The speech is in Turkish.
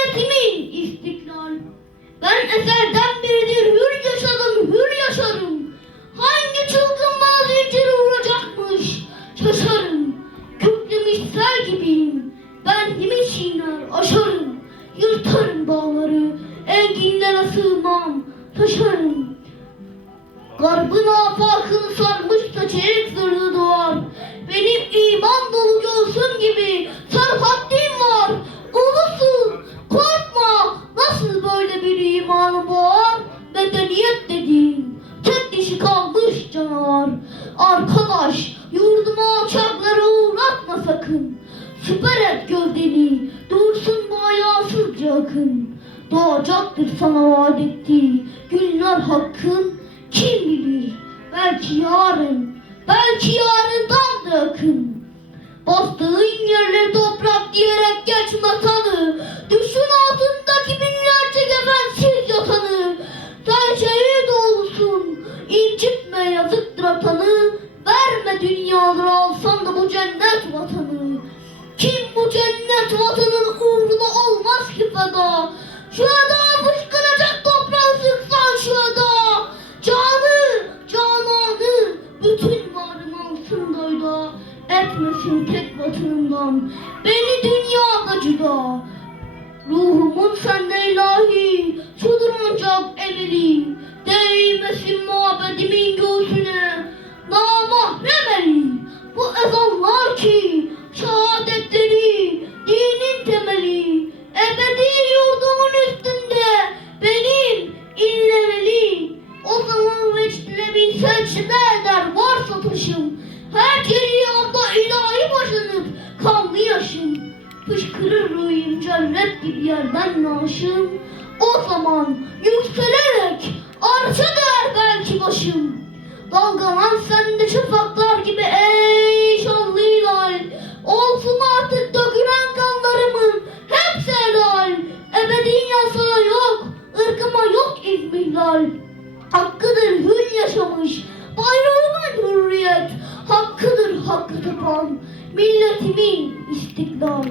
Milletimin istiklal. Ben ezelden beridir hür yaşadım, hür yaşarım. Hangi çılgın bana zinciri vuracakmış? Şaşarım. Kükremiş sel gibiyim. Ben kimi çiğner, aşarım. Yırtarım dağları. Enginlere sığmam, taşarım. Garbın afakını sarmışsa çelik zırhı doğar. Benim iman dolu göğsüm gibi sarhattim Arkadaş yurduma alçakları uğratma sakın. Süper et gövdeni dursun bu ayasızca akın. Doğacaktır sana vaat ettiği günler hakkın kim bilir belki yarın belki yarından da akın. Bastığın yerleri toprak diyerek geçme incitme yazıktır atanı. Verme dünyaları alsan da bu cennet vatanı. Kim bu cennet vatanın uğruna olmaz ki feda. Şurada fışkıracak toprağı sıksan şurada. Canı, cananı, bütün varım alsın doyda. Etmesin tek vatanından, beni dünyada cüda. Ruhumun sende ilahi, şudur ancak emeli. Değmesin muhabbetimin göğsüne, namahrem eli. Bu ezanlar ki, şehadetleri, dinin temeli. Ebedi yurdumun üstünde, benim inlemeli. O zaman vecdine bin secde eder varsa taşım. Her keriyanda ilahi başlanıp kanlı yaşım. Fışkırır ruhum cennet gibi yerden naşım. O zaman yükselerek arşa başım. Dalgalan sende şafaklar gibi ey şanlı hilal. Olsun artık dökülen kanlarımın hepsi helal. Ebedin yasağı yok, ırkıma yok izmihlal. Hakkıdır hür yaşamış, bayrağımın hürriyet. Hakkıdır hakkı tapan, milletimin istiklal.